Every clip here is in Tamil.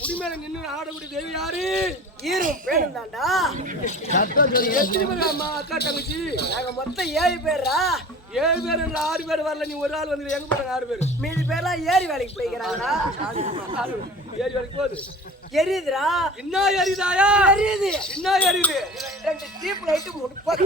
முடிமேல நின்று ஆடக்கூடிய தேவி யாரு? ஈரும் பேரும் தாண்டா. எத்தனை பேர் அம்மா அக்கா தங்கச்சி? நாங்க மொத்தம் 7 பேரா. 7 பேர் 6 பேர் வரல, நீ ஒரு ஆள் வந்து எங்க போறாங்க 6 பேர்? மீதி பேர்லாம் ஏரி வேலைக்கு போய்க்கிறாங்கடா. ஏரி வேலைக்கு போகுது. எரியுதுடா. என்ன எரியுதாயா? எரியுது. என்ன எரியுது? 2 டீப் லைட் முடிப்பாங்க.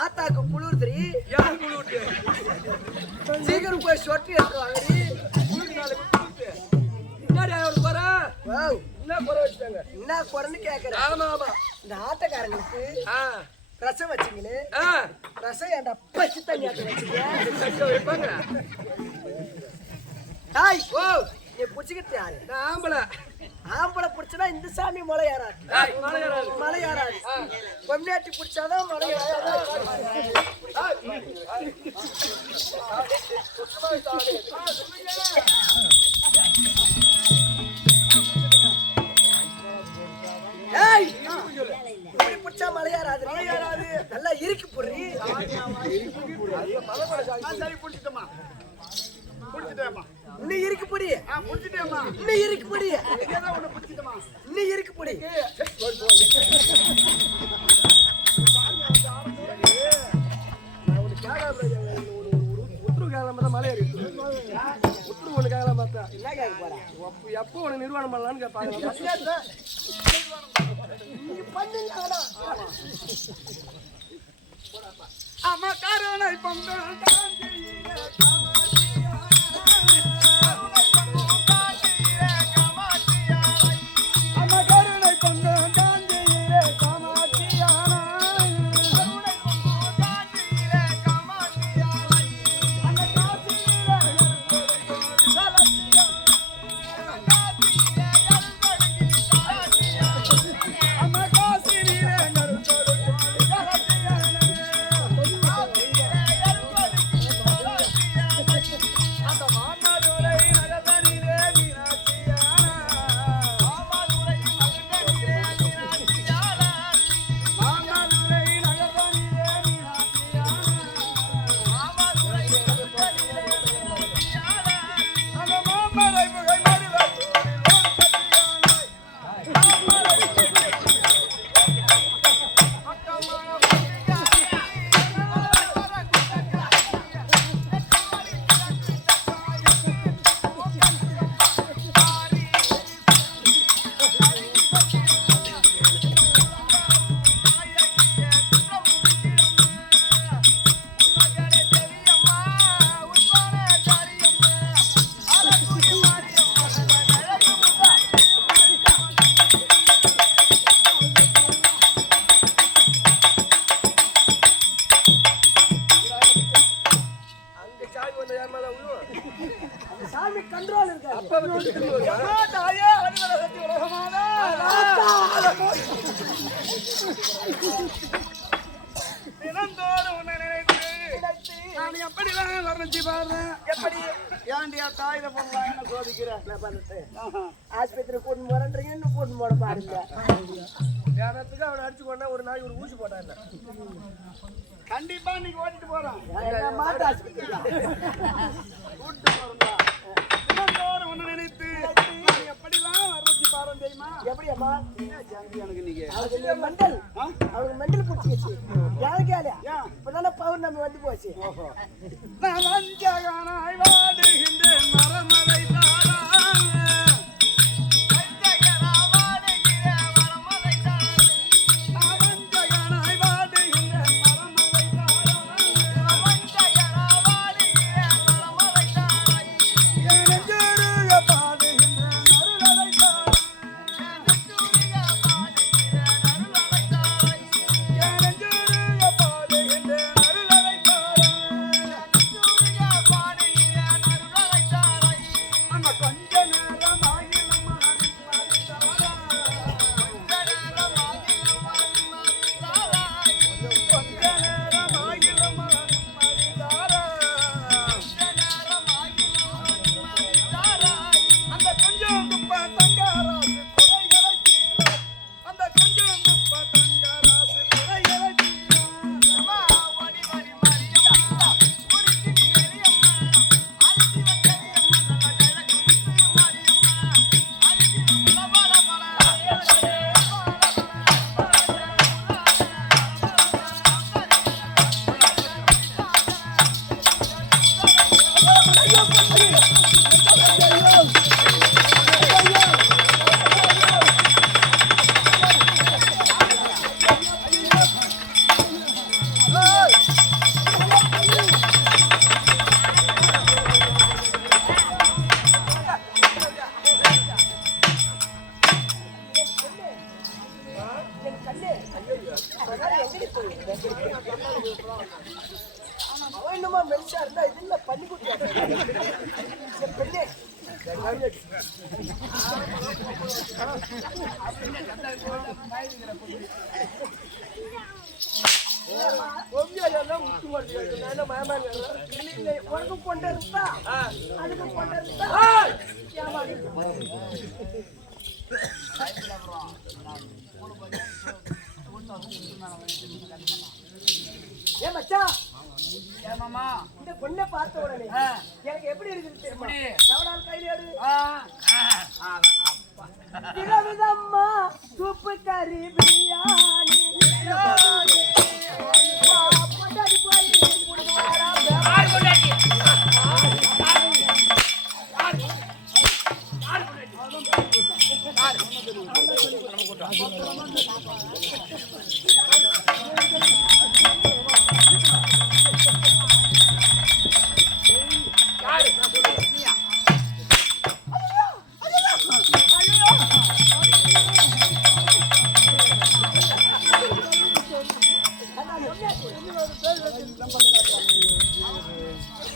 ஆத்தாக்கு குளிர்துரி. யாரு குளிர்து? சீக்கிரம் போய் சொட்டி எடுத்துவாங்கடி. என்ன குறைன்னு கேக்குறேன். இந்த ஆட்டக்காரங்களுக்கு ரசம் வச்சிங்களே, ரசம் ஏன்டா பச்சை தண்ணி வச்சுக்க? நீ புடிச்சுக்கிட்டு யாரு? ஆம்பளை புடிச்சனா இந்த சாமி மலை ஏறாது. மலை ஏறாது. பொம்னாட்டி புடிச்சாதான் மலை ஏறாது. புடிச்சா மலை ஏறாது. நல்லா இறுக்கி போடுறீ. இன்னும் இருக்கு பொடி. இன்னும் இருக்கு பொடி. இன்னும் இருக்கு பொடி. மலை ஏறி உத்தரவு ஒண்ணு கேட்கலாம் பார்த்தா என்ன கேட்க போறேன் எப்போ உனக்கு நிர்வாணம் பண்ணலான்னு கேட்பாங்க நீ பண்ணுங்க அம்மா காரணை பொங்கல் சாமி கண்ட்ரோல் இருக்கு எப்படிலாம் வர்ணிச்சு பாருறேன் எப்படி ஏன்டியா தாயில போடலாம் என்ன சோதிக்கிறேன் என்ன பண்ணிட்டு ஆஸ்பத்திரி கூட்டின்னு போறேன்றீங்க இன்னும் கூட்டின்னு போட பாருங்க நேரத்துக்கு அவனை அடிச்சு கொண்டா ஒரு நாய் ஒரு ஊசி போட்டான் கண்டிப்பா நீங்க ஓட்டிட்டு போறான் மாட்டு ஆஸ்பத்திரி கூட்டிட்டு போறா ஒன்னு நினைத்து எப்படிலாம் வர்ணிச்சு பாருன்னு தெரியுமா எப்படி அம்மா எனக்கு நீங்க அவளுக்கு மெண்டல் அவளுக்கு மெண்டல் பிடிச்சிச்சு யாருக்கு யாரையா இப்பதானே பௌர்ணமி வந்து போச்சு நான் வஞ்சகனாய் வாடுகின்றேன் மரமலை அவன் என்னமா மெல்சா இருந்தா இதுல பண்ணி கொடுத்தாரு உனக்கு கொண்டு இருந்தா அதுக்கு கொண்டு இருந்தா ஏ மச்சான் ஏமாமா இந்த பொண்ணை பார்த்த உடனே எனக்கு எப்படி இருக்குது தெரியுமா தவடால் கையில எடு விதவிதம்மா சூப்பு கறி பிரியாணி பொண்டாடி போய்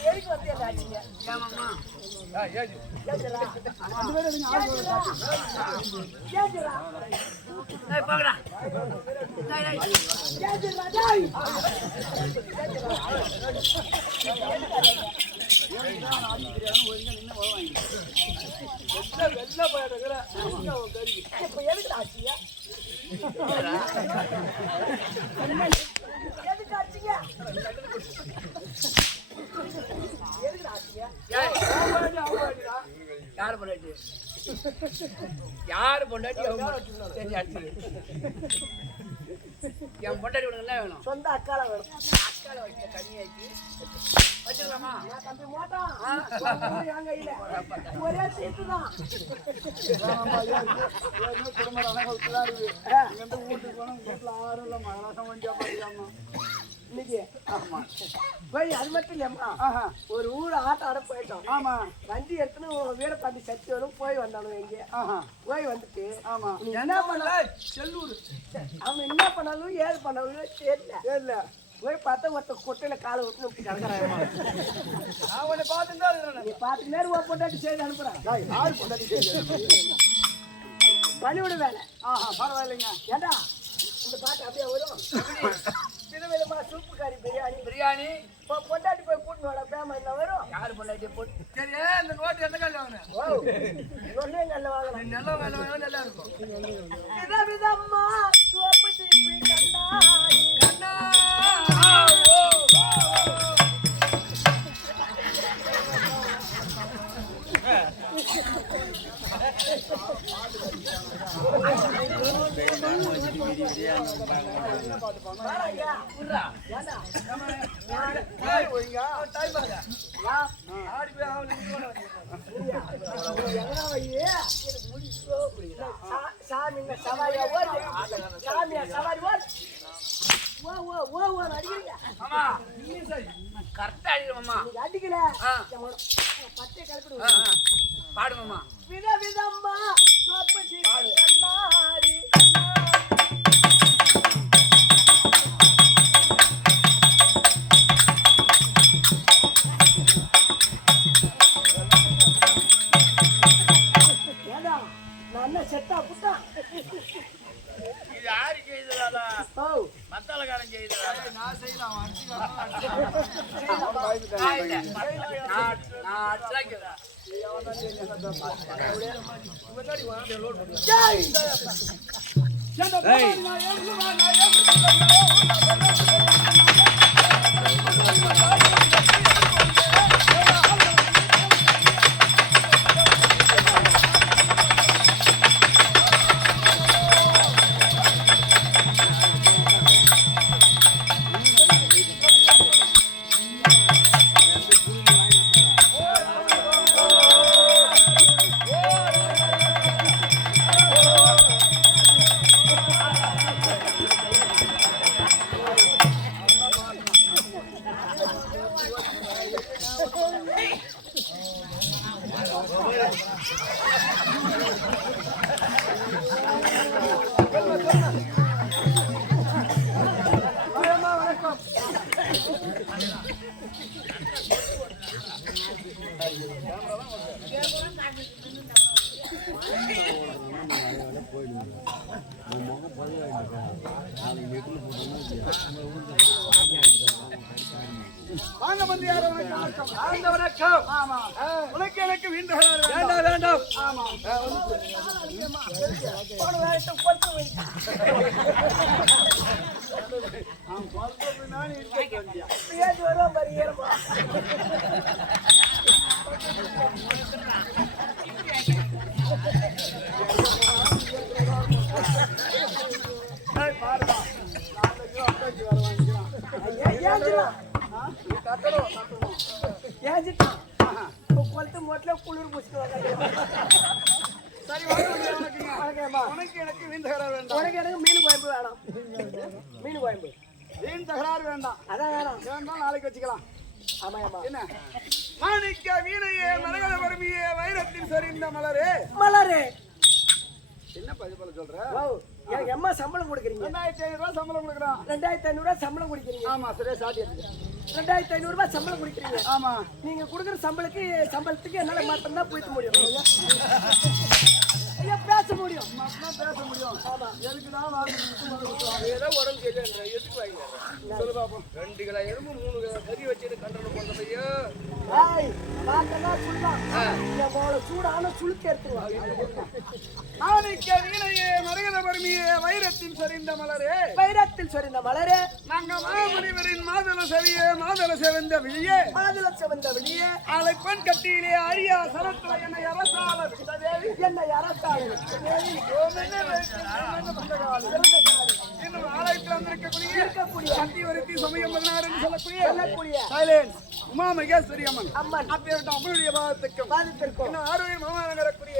எதுக்கு வந்து என்ன ஆச்சுங்க? ஏமாம்மா ஏஞ்சிரா. ஏய் பாங்கடா ஏஞ்சிரா டேய். வெள்ள போயிடுற இப்ப எதுக்கு ஆச்சுங்க? எதுக்கு ஆச்சுங்க? எதுக்கு ஆச்சுங்க? யார் பொண்டாட்டி யார் பொண்டாட்டி சரி அடிச்சு என் பொண்டாட்டி உனக்கு என்ன வேணும் சொந்த அக்கால வேணும். அக்கால வைக்க தனியாக்கி வச்சுக்கலாமா நான் தம்பி மோட்டான் என் கையில ஒரே சீட்டு தான். குடும்பம் அழகா இருக்கு இங்கிருந்து வீட்டுக்கு போனா வீட்டுல ஆறும் இல்ல மகராசம் வண்டியா பாத்துக்காமா இன்னைக்கு ஆமா போய் அது மட்டும் இல்லையம்மா ஆஹா ஒரு ஊர் ஆட்ட ஆட போயிட்டோம். ஆமா வண்டி எடுத்துன்னு வீட தாண்டி சத்தியோடும் போய் வந்தானு எங்க ஆஹா போய் வந்துட்டு ஆமா நீ என்ன பண்ண செல்லூர் அவன் என்ன பண்ணாலும் ஏது பண்ணாலும் தெரியல இல்ல போய் பார்த்தா ஒருத்த கொட்டையில காலை விட்டு இப்படி கிடக்குறான். நான் உன்னை பார்த்துட்டு தான் இருக்கிறேன் நீ பார்த்து நேரம் போட்டாட்டி செய்து அனுப்புறான். யாரு கொண்டாடி பள்ளியோட வேலை. ஆஹா பரவாயில்லைங்க ஏண்டா இந்த பாட்டு அப்படியே வரும். திருவிழமா சூப்பு கறி பிரியாணி பிரியாணி பொண்டாட்டி போய் கூட்டின்னு வாடா பேமா என்ன வரும். யார் பொண்டாட்டி போட்டு சரி இந்த நோட்டு எந்த காலில் வாங்கினேன் ஓ ஒன்னே நல்ல வாங்கலாம். நல்ல வேலை வாங்கினா நல்லா இருக்கும் விதவிதம்மா சோப்பு சீப்பு கண்ணாடி கண்ணா வாடா விட்றா ஏண்டா ஆடி போய் ஆகல எங்கடா வையே சாமிங்க சவாரியா ஓடு சாமியா சவாரி ஓடு ஓ ஓ ஓ ஓ அடிக்கிறீங்க மாமா கரெக்டா அடிக்கிற மாமா நீங்க அடிக்கல ஆ. பச்சை ஆ, கலப்பிடுவோம். ஆ. பாடு மாமா விதவிதம்மா சோப்பு சீப்பு கண்ணாடி ஏண்டா நான் என்ன செட்டா புட்டா இது யாரு செய்ததாலா ஓ மத்தாளக்காரன் செய்ததா நான் செய்யலாம் நான் இல்ல. நான் அடிச்சாக்கிறேன் ஜெய் வாங்க வந்து யாரும் வணக்கம் ஆழ்ந்த வணக்கம். ஆமா உனக்கு எனக்கு வீண்டுகிறார் வேண்டாம் வேண்டாம். ஆமா போன வேலையை கொடுத்து வைங்க. நான் இருக்க வேண்டிய ஏது வரும் பாரு ஏறுமா. பாருமா 4 கிலோ அப்பாச்சி வர வாங்கிக்கிறான் ஏஞ்சிடலாம். கட்டணும் ஏஞ்சிட்டான். கொளுத்து மொட்டில் குளிர் பூசிட்டு சரி வணக்கம்மா வணக்கம்மா. உனக்கு எனக்கு வீண் தகராறு வேண்டாம் உனக்கு எனக்கு மீன் குழம்பு வேணும். மீன் குழம்பு வீண் தகராறு வேண்டாம் அதான் வேணும். வேண்டாம் நாளைக்கு வச்சுக்கலாம் ஆமாம்மா. என்ன மாணிக்க வீணையே மரகத பருமியே வைரத்தின் சரிந்த மலரே மலரு என்ன பதிப்பல சொல்ற? எனக்கு எம்மா சம்பளம் கொடுக்குறீங்க? 2500 ரூபாய் சம்பளம் கொடுக்குறோம். 2500 ரூபாய் சம்பளம் கொடுக்குறீங்க? ஆமா, சரியா சாட்டி எடுத்து. 2500 ரூபாய் சம்பளம் கொடுக்குறீங்க? ஆமா. நீங்க கொடுக்குற சம்பளத்துக்கு என்னால மட்டும் தான் போயிட்டு முடியும். ஐயா பேச முடியும். மட்டும் பேச முடியும். ஆமா. எனக்கு தான் வாங்கி கொடுத்து ஏதோ உடம்பு சரியில்லை எதுக்கு வாங்க சொல்லு பாப்போம். 2 கிலோ எறும்பு 3 கறி வச்சுட்டு கண்ட்ரோல் பண்றதையோ ஏய் பாக்கலாம் சொல்லலாம். இந்த போல சூடான சுளுக்கு எடுத்துவா. ஆதிக்க வீணையே மரகத பரமியே வைரத்தில் சொரிந்த மலரே, வைரத்தில் சொரிந்த மலரே, நாங்க மாமுனிவரின் மாதள செவியே மாதள செவந்த விழியே, மாதுள செவந்த வெளியே, ஆலை பெண் கட்டியிலே அரியா சரத்துல என்னை அரசால விட்டதேவி, என்னை அரசாங்க இன்னும் ஆலயத்தில் வந்திருக்கக்கூடிய சக்தி வருத்தி சமயம் 16 என்று சொல்லக்கூடிய சைலன்ஸ் உமா மகேஸ்வரி அம்மன் அம்மன் அப்பேற்பட்ட அம்மனுடைய பாதத்துக்கும் பாதித்திருக்கும். இன்னும் ஆறுவீர் மாமனார் வரக்கூடிய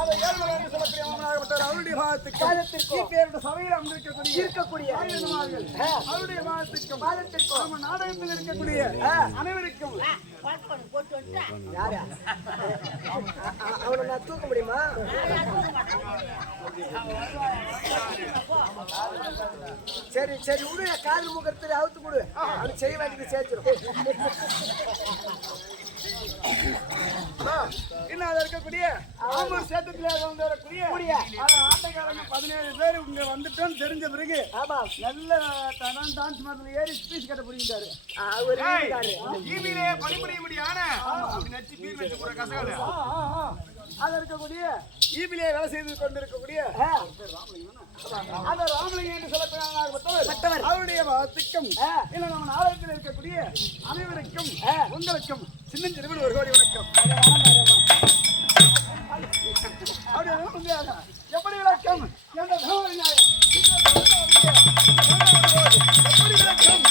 அதை ஏழ்மலை என்று சொல்லக்கூடிய மாமனாகப்பட்டவர் அவருடைய பாதத்துக்கும் இப்பேற்பட்ட சபையில் அமர்ந்திருக்கக்கூடிய அவருடைய பாதத்துக்கும் நம்ம நாடகத்தில் இருக்கக்கூடிய அனைவருக்கும் யாரா அவனை நான் தூக்க முடியுமா? சரி சரி விடு, காது முகத்துல அவுத்து கொடு, அவனுக்கு செய்ய வேண்டியது சேர்த்துரும். இன்னும் அது இருக்கக்கூடிய ஆம்பூர் சேத்தத்துல வந்து வரக்கூடிய ஆட்டக்காரங்க 17 பேர் இங்க வந்துட்டோம் தெரிஞ்ச பிறகு ஆமா நல்ல டான்ஸ் மாதிரி ஏறி ஸ்பீச் கட்ட புரியுறாரு. அவர் இருக்காரு. ஈவிலே பணிபுரிய முடியான அப்படி நச்சு பீர் வச்சு போற கசகல அது இருக்கக்கூடிய ஈபிலே வேலை செய்து கொண்டிருக்கக்கூடிய அந்த ராமலிங்கம் என்று சொல்லப்பட்டவர் அவருடைய திட்டம் இல்ல நம்ம நாடகத்தில் இருக்கக்கூடிய அனைவருக்கும் உங்களுக்கும் சின்னஞ்சிறுவன் ஒரு கோடி வணக்கம். எப்படி விளக்கம் எப்படி விளக்கம்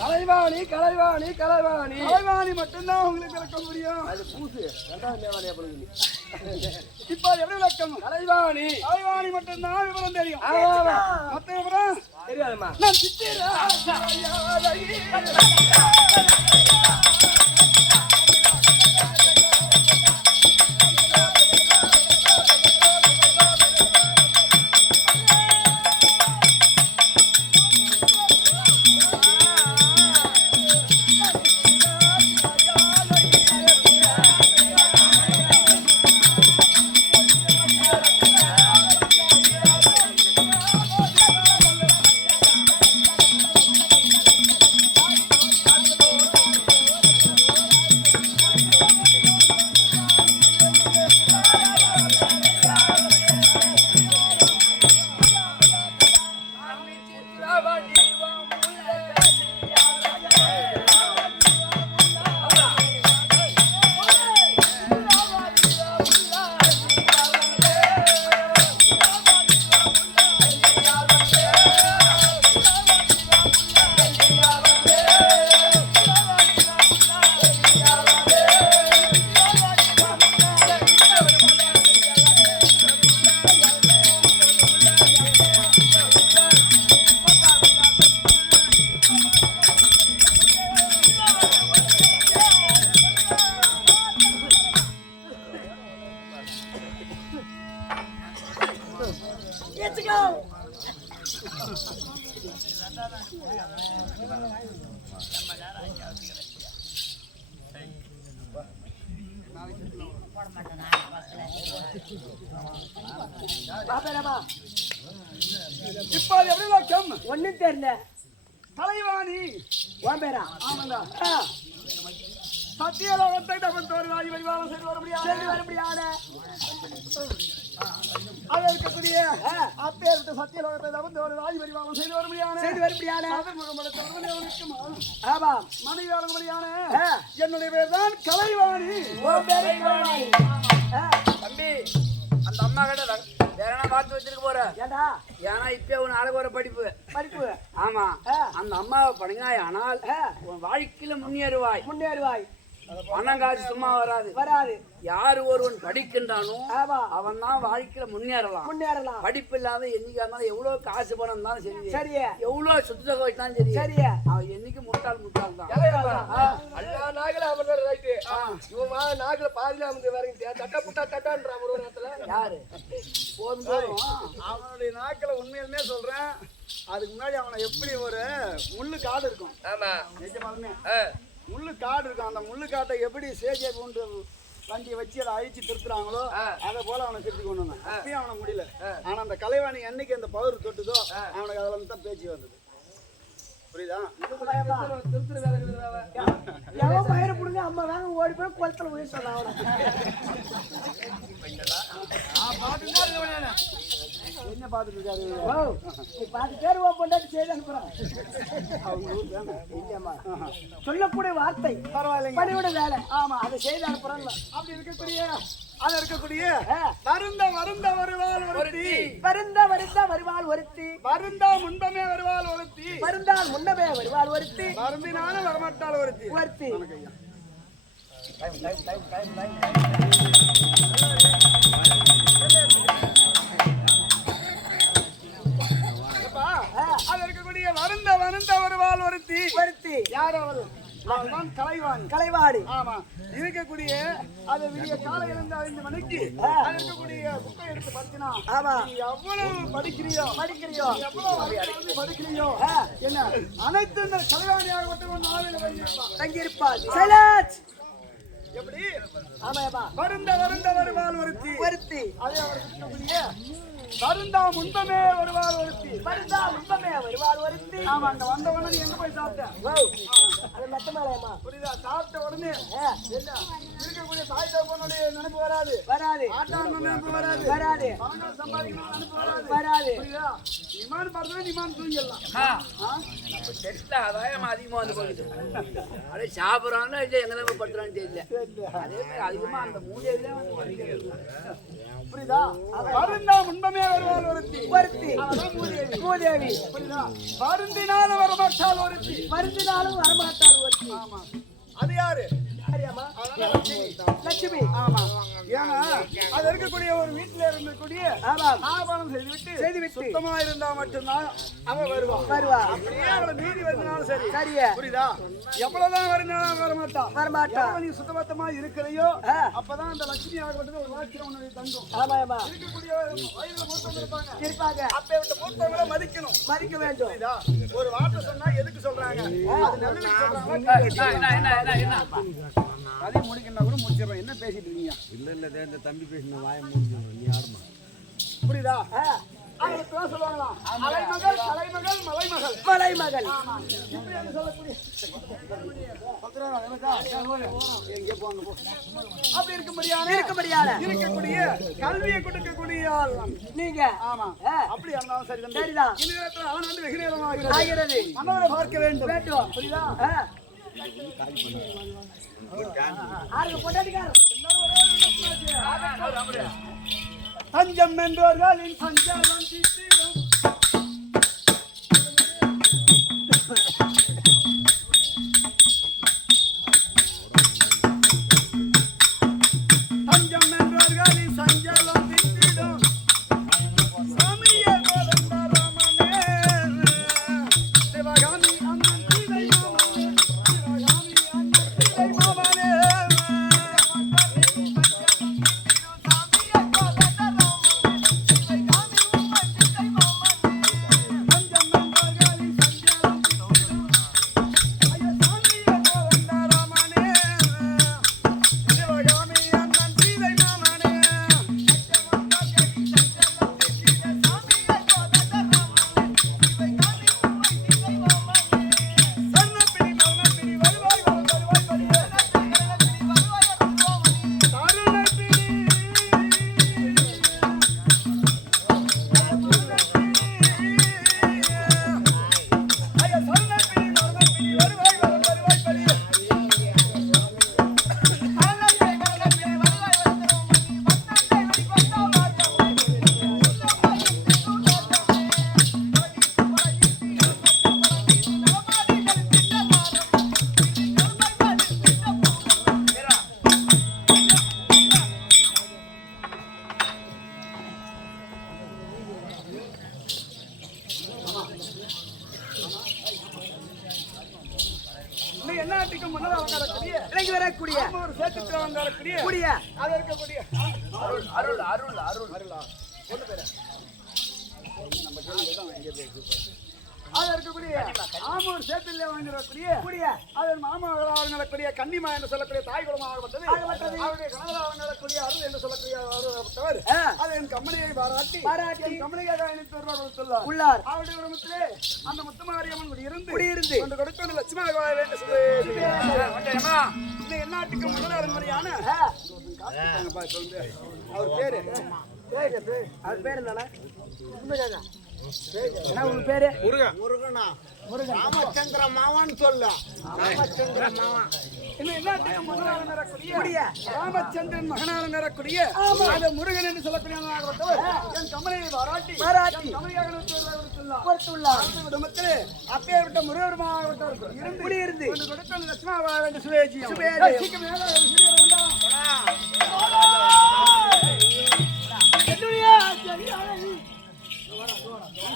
கலைவாணி கலைவாணி கலைவாணி கலைவாணி மட்டும்தான் உங்களுக்கு விளக்க முடியும். அது பூசு இப்ப எப்படி விளக்கம்? கலைவாணி கலைவாணி மட்டும்தான் விவரம் தெரியும். மத்த விவரம் தெரியாதுமா. நான் சித்திரா ஏச்சுக்கோ பாப்பேரமா இப்போ அது எப்படி லட்சம் ஒண்ணும் தெரியல கலைவாணி உன் பேரா ஆமாண்டா சத்தியலோகத்தை தவன் தோறுவாய் வரிவாளம் செய்து வர முடியாது சரி வர முடியாத அது இருக்கக்கூடிய அப்பேற்பட்ட சத்தியலோகத்தை தவன் தோறுவாய் வரிவாளம் செய்து வர முடியாது செய்து வர முடியாத ஆமா மனைவியாளபடியான என்னுடைய பேர் தான் கலைவாணி உன் பேரு கலைவாணி. தம்பி அந்த அம்மா கிட்ட வேற என்ன பார்த்து வச்சிருக்க போற ஏண்டா ஏன்னா இப்ப உன் அழகு ஒரு படிப்பு படிப்பு ஆமா அந்த அம்மாவை பணினாய் ஆனால் உன் வாழ்க்கையில முன்னேறுவாய் முன்னேறுவாய் பணம் காசு சும்மா வராது வராது யாரு ஒருவன் படிக்கின்றானோ ஆமா அவன் தான் வாழ்க்கையில முன்னேறலாம் முன்னேறலாம் படிப்பு இல்லாத என்னைக்கா இருந்தாலும் எவ்வளவு காசு பணம் இருந்தாலும் சரி சரியா எவ்வளவு சுத்தக வச்சாலும் சரி சரியா அவன் என்னைக்கு முட்டாள் தான் எல்லா நாகல அவர் ரைட்டு இவன் நாகல பாதியில வந்து வரீங்க தட்டா புட்டா தட்டான்ற ஒரு நேரத்துல யாரு போதும் போதும் அவனுடைய நாட்களை உண்மையிலுமே சொல்றேன் அதுக்கு முன்னாடி அவனை எப்படி ஒரு முள்ளு காடு இருக்கும் ஆமா நிஜமாலுமே முள்ளு காடு இருக்கும் அந்த முள்ளு காட்டை எப்படி சேஜை கொண்டு வண்டியை வச்சு அதை அழிச்சு திருத்துறாங்களோ அதை போல அவனை திருத்தி கொண்டு வந்தான் அப்பயும் அவனை முடியல ஆனா அந்த கலைவாணி என்னைக்கு அந்த பவர் தொட்டுதோ அவனுக்கு அதுல இருந்து தான் பேச்சு வந்தது புரியுதா திருத்துற வேலை இருக்குதுடா எவன் பயிரை புடுங்க அம்மா வேங்க ஓடி போய் குளத்துல போய் சொன்னான் என்ன பார்த்துட்டு இருக்காரு நீ பாத்து பேர் ஓ பொண்டாட்டி செய்து அனுப்புறான் சொல்லக்கூடிய வார்த்தை பரவாயில்லைங்க பணியோட வேலை ஆமா அதை செய்து அனுப்புறான்ல அப்படி இருக்கக்கூடிய அது இருக்கக்கூடிய வருந்த வருவாள் ஒருத்தி வருந்த வருந்த வருவாள் ஒருத்தி வருந்தா முன்பமே வருவாள் ஒருத்தி வருந்தால் முன்னமே வருவாள் ஒருத்தி வருந்தினாலும் வரமாட்டாள் ஒருத்தி ஒருத்தி அது இருக்கக்கூடிய வருந்த வருந்த வருவாள் ஒருத்தி ஒருத்தி யார் அவள் அவள்தான் கலைவாணி கலைவாணி ஆமா இருக்கக்கூடிய அது விடிய காலை இருந்து 5 மணிக்கு அது இருக்கக்கூடிய புக்கை எடுத்து படிச்சினா ஆமா நீ எவ்வளவு படிக்கிறியோ படிக்கிறியோ எவ்வளவு படிக்கிறியோ என்ன அனைத்து இந்த கலைவாணியாக மட்டும் ஒரு நாளில் தங்கியிருப்பாள் சைலன்ஸ் எப்படி ஆமாப்பா வருந்த வருந்த வருவாள் ஒருத்தி ஒருத்தி அதே அவர் இருக்கக்கூடிய வருந்தா முன்பமே வருவாள் ஒருத்தி வருந்தா முன்பமே வருவாள் ஒருத்தி ஆமா அங்க வந்த உடனே நீ எங்க போய் சாப்பிட்ட அது மெத்த மேலையம்மா புரியுதா சாப்பிட்ட உடனே என்ன இருக்கக்கூடிய தாய் தகப்பனுடைய நினைப்பு வராது வராது ஆட்டாண்மை நினைப்பு வராது வராது பணங்கள் சம்பாதிக்கணும் நினைப்பு வராது வராது புரியுதா நிமான் பார்த்தா நிமான் தூங்கிடலாம் நம்ம செட்டில் ஆதாயம் அதிகமா வந்து போகுது அப்படியே சாப்பிட்றாங்க இல்லை எங்க நம்ம படுத்துறான்னு தெரியல அதே மாதிரி அதிகமா அந்த மூலையில வந்து படிக்கிறது புரியுதா வருந்தா முன்பமே வருவாள் ஒருத்தி ஒருத்தி மூதேவி புரியுதா வருந்தினாலும் வரமாட்டாள் ஒருத்தி வருந்தினாலும் வரமாட்டாள் ஒருத்தி ஆமா அது யாரு யாரியாமா அதனால லட்சுமி. லட்சுமி ஆமா ஏன்னா அது இருக்கக்கூடிய ஒரு வீட்டுல இருக்கக்கூடிய ஆமா ஆபாரம் செய்துவிட்டு சுத்தமா இருந்தா மட்டும்தான் அவ வருவா வருவா அப்படியே அவளை மீறி வந்தாலும் சரி சரியா புரியுதா எவ்வளவுதான் வருந்தாலும் வரமாட்டா வரமாட்டா எவ்வளவு நீ சுத்தபத்தமா இருக்கிறையோ அப்பதான் அந்த லட்சுமி ஆகப்பட்டது ஒரு வாழ்க்கையில உன்னுடைய தங்கும் ஆமாமா இருக்கக்கூடிய வயதுல மூத்தவங்க இருப்பாங்க இருப்பாங்க அப்பேற்பட்ட மூத்தவங்களை மதிக்கணும் மதிக்க வேண்டும் புரியுதா ஒரு வார்த்தை சொன்னா எதுக்கு சொல்றாங்க அது நல்லதுக்கு சொல்றாங்க அதே முடிக்கணும்னா கூட முடிச்சிடறேன் என்ன பேசிட்டு இருக்கீங்க இல்ல இந்த தம்பி பேசின வாய முடிஞ்சிடும் நீ ஆடுமா புரியுதா அவங்களுக்கு சொல்லுவாங்களா அலைமகள் தலைமகள் மலைமகள் மலைமகள் இப்படி அது சொல்லக்கூடிய எங்கே போங்க போ அப்படி இருக்கும்படியான இருக்கக்கூடிய கல்வியை கொடுக்கக்கூடிய ஆள் நீங்க ஆமா அப்படி இருந்தாலும் சரி தம்பி. சரிதான். இந்த நேரத்தில் அவன் வந்து வெகு நேரம் ஆகிறது மன்னவரை பார்க்க வேண்டும் வேண்டும் புரியுதா ஆறு பொண்டாட்டிக்காரர் தஞ்சம் என்றோர்களின் சஞ்சாரம் தீர்த்திடும். தஞ்சம் என்றோர்களின் சஞ்சாரம் தீர்த்திடும். சாமியே கோதண்ட ராமனே, சிவகாமி அண்ணன் சீதை மாமனே, சிவகாமி அண்ணன் சீதை மாமனே. சாமியே முன்னதாக வந்தாரக்கூடிய இறங்கி வரக்கூடிய ஒரு சேத்துக்கு வந்தாரக்கூடிய கூடிய அது இருக்கக்கூடிய அருள் அருள் அருள் அருள் அருளா ஒண்ணு பேரு நம்ம கேள்விதான் எங்க பேசு அது இருக்கக்கூடிய ஆமூர் சேத்துல வாங்கிடக்கூடிய கூடிய அதன் மாமாவர்களாக நடக்கூடிய கன்னிமா என்று சொல்லக்கூடிய தாய் குலமாகப்பட்டது அவருடைய கணவராக நடக்கூடிய அருள் என்று சொல்லக்கூடிய அவர்பட்டவர் அது என் கம்பெனியை பாராட்டி என் கம்பெனியாக இணைத்து வருவார் உள்ளார் அவருடைய குடும்பத்திலே அந்த முத்துமாரியம்மன் குடியிருந்து குடியிருந்து கொண்டு கொடுத்து லட்சுமி வேண்டும் சொல்லி இந்த எந்நாட்டுக்கு முதல் அரண்மனையான அவர் பேரு அவர் பேர் என்னன்னா என்ன உங்க பேரு ராமச்சந்திர மாவான்னு சொல்ல ராமச்சந்திர மாவா இந்த எந்நாட்டுக்கு முதலாக நடக்கூடிய ராமச்சந்திரன் மகனாக நடக்கூடிய அந்த முருகன் என்று சொல்லக்கூடியவர் என் கமலையை பாராட்டி குடும்பத்தில் அப்பேற்பட்ட முருகருமாகப்பட்டவர் இருந்து குடியிருந்து கொண்டு கொடுத்த லட்சுமி வேண்டும் சுவேஜியம்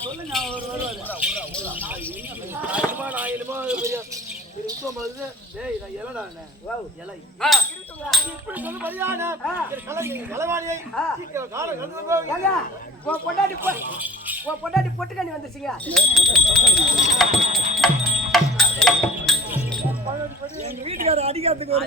சொல்லுங்க அவர் பொண்டாட்டி பொட்டுக்கண்ணி வந்துச்சுங்க எங்க வீட்டுக்காரர் அடிக்கிறதுக்கு ஒரு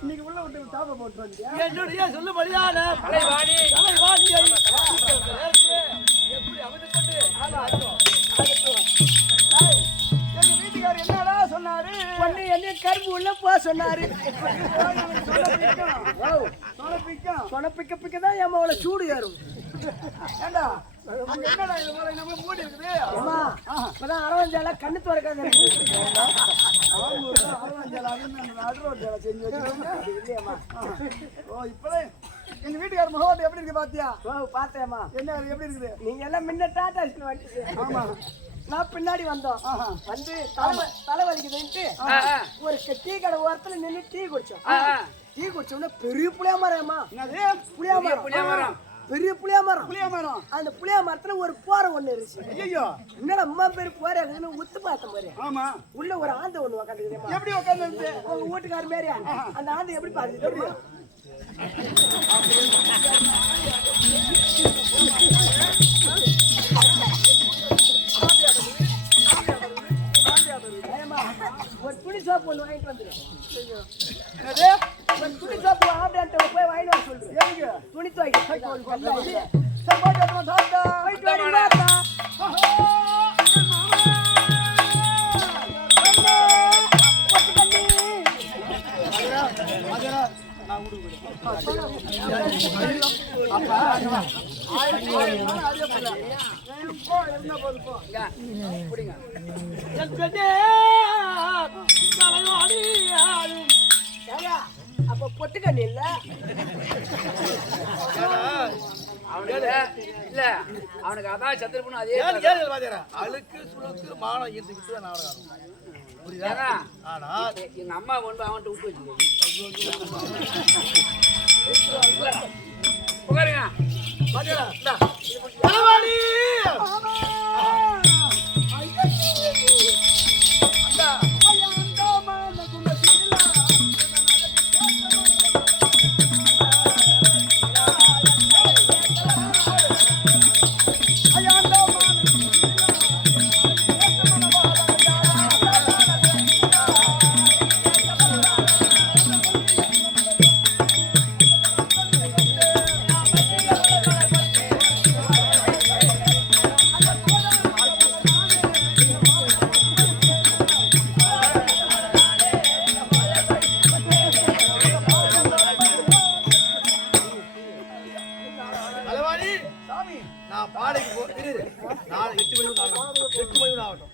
இன்னைக்கு உள்ள விட்டு தாப்ப போட்டு வந்தீங்க என்னுடைய சொல்லுபடியான எப்படி அமைந்து கொண்டு எங்க வீட்டுக்காரர் என்னடா சொன்னாரு பொண்ணு என்ன கரும்பு உள்ள போ சொன்னாரு சொனப்பிக்க பிக்க தான் என் அவளை சூடு ஏறும் ஏண்டா அங்க என்னடா இது போல நம்ம மூடி இருக்குது அம்மா இப்பதான் அரவஞ்சால கண்ணு துறக்காத எங்க வீட்டுக்கார முகவாட்டு எப்படி இருக்கு பாத்தியா பார்த்தேம்மா என்ன எப்படி இருக்குது நீங்க எல்லாம் முன்ன டாடா வந்துட்டு ஆமா நான் பின்னாடி வந்தோம் வந்து தலை வலிக்குதுன்ட்டு ஒரு டீ கடை ஓரத்துல நின்று டீ குடிச்சோம் டீ குடிச்சோம்னா பெரிய புளியா மரம்மா புளியா மரம் பெரிய புளியா மரம் அந்த புளியா மரத்துல ஒரு போரை ஒண்ணு இருந்துச்சு ஐயோ என்னடா அம்மா பேரு போரை இருக்குதுன்னு உத்து பார்த்த மாதிரி ஆமா உள்ள ஒரு ஆந்தை ஒண்ணு உக்காந்துக்குது எப்படி உட்காந்து உங்க வீட்டுக்கார மாதிரி அந்த ஆந்தை எப்படி பாக்குது தெரியுமா ஒரு துணி சோப்பு ஒண்ணு வாங்கிட்டு வந்துரு ஒரு துணி சோப்பு ஆப்டான்ட்டு போய் வாங்கிட்டு வர சொல்றேன் துணி துவைக்க அப்ப பொட்டுக்கண்ணி இல்ல இல்ல அவனுக்கு அதான் சத்திரப்பணும் அதே அழுக்கு சுழுக்கு மானம் இருந்துக்கிட்டு நாடகம் எங்க அம்மா கொண்டு அவன்கிட்ட விட்டு வச்சுக்கோ உட்காருங்க நான் பாடைக்கு நான் 8 மணி ஆகட்டும்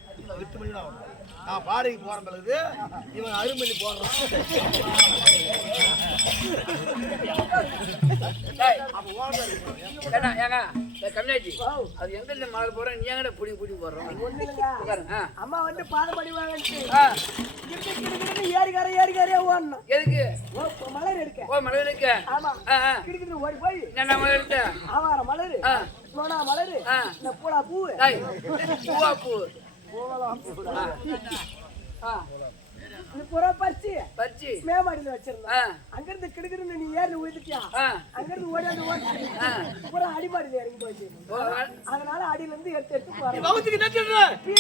நான் பாடைக்கு போற பிறகு இவன் அருமணி போடுறான் கம்யூனிட்டி அது எங்க மழை போறோம் நீ எங்கட புடி புடி போடுறோம் அம்மா வந்து பாதம் படிவாங்க ஏறி நிறைய ஓடணும் எதுக்கு மலர் எடுக்க ஓ மலர் எடுக்க ஆமா கிடுக்கிட்டு ஓடி போய் என்ன மலர் எடுத்த ஆவார மலரு நோனா மலரு இந்த பூலா பூ பூவா பூ இது புறா பறிச்சு பறிச்சு மேமாடியில வச்சிருந்தேன் அங்கிருந்து கிடுக்கிட்டு நீ ஏறி உயிர்த்தியா அங்கிருந்து ஓடியாந்து ஓடி புறா அடிமாடியில இறங்கி போச்சு அதனால அடியில இருந்து எடுத்து போறேன்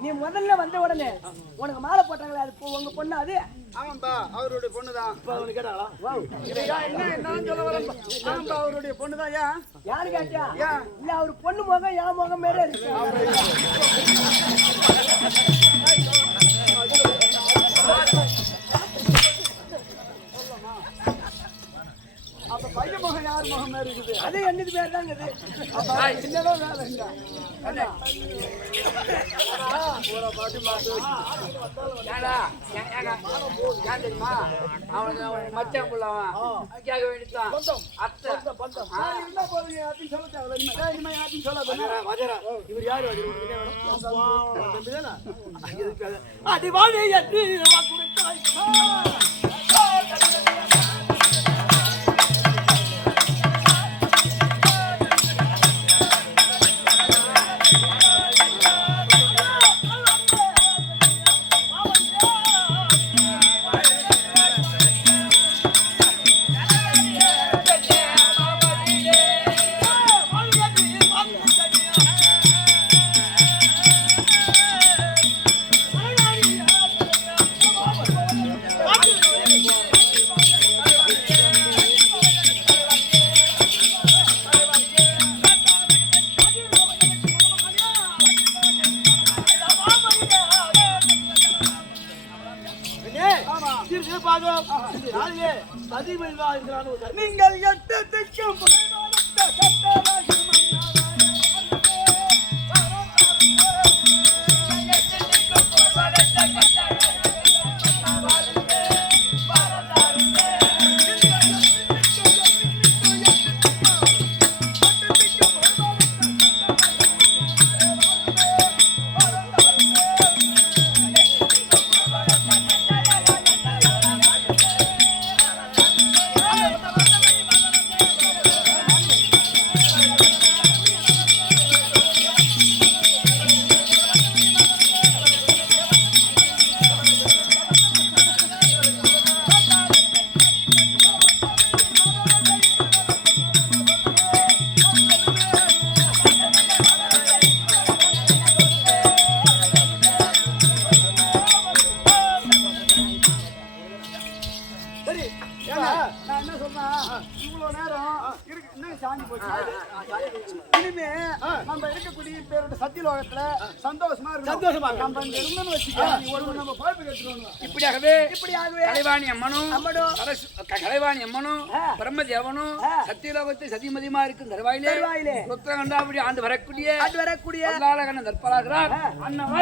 நீ முதல்ல வந்த உடனே உனக்கு மாலை போட்டாங்களே அது உங்க பொண்ணு அது ஆமாம்பா அவருடைய பொண்ணுதான் கேட்டாங்களா என்ன சொல்ல வரேன் ஆமாம்பா அவருடைய பொண்ணுதான் யாரு கேட்டியா இல்ல அவரு பொண்ணு முகம் என் முகம் மேல இருக்கு அப்ப பையன் முகம் யார் முகம் மாதிரி இருக்குது அது என்னது பேர் தான் சின்னதான் வேலைங்க தெரியுமா அவனுக்கு மச்சான் புள்ளவன் கேட்க வேண்டியதான் அத்தை என்ன போறீங்க யாத்தையும் சொல்ல தேவை இனிமே யாத்தையும் சொல்லாத இவர் யாரு அடிவாழி நீங்கள் எட்டத்துக்கும் சாஞ்சி போச்சு. இனிமே நம்ம இருக்கக்கூடிய பேரோட சத்தியலோகத்துல சந்தோஷமா இருக்கணும். நம்ம இங்க இருந்தோம்னு வச்சுக்க, ஒரு நம்ம பொறுப்பு கட்டுறோம். இப்படியாகவே இப்படியாகவே கலைவாணி அம்மனும் கலைவாணி அம்மனும் பிரம்மதேவனும் சத்தியலோகத்தை சதிமதியமா இருக்கும் தருவாயிலே ருத்ரகண்டாபடி ஆண்டு வரக்கூடிய வரக்கூடிய தற்பராகிறார் அண்ணன்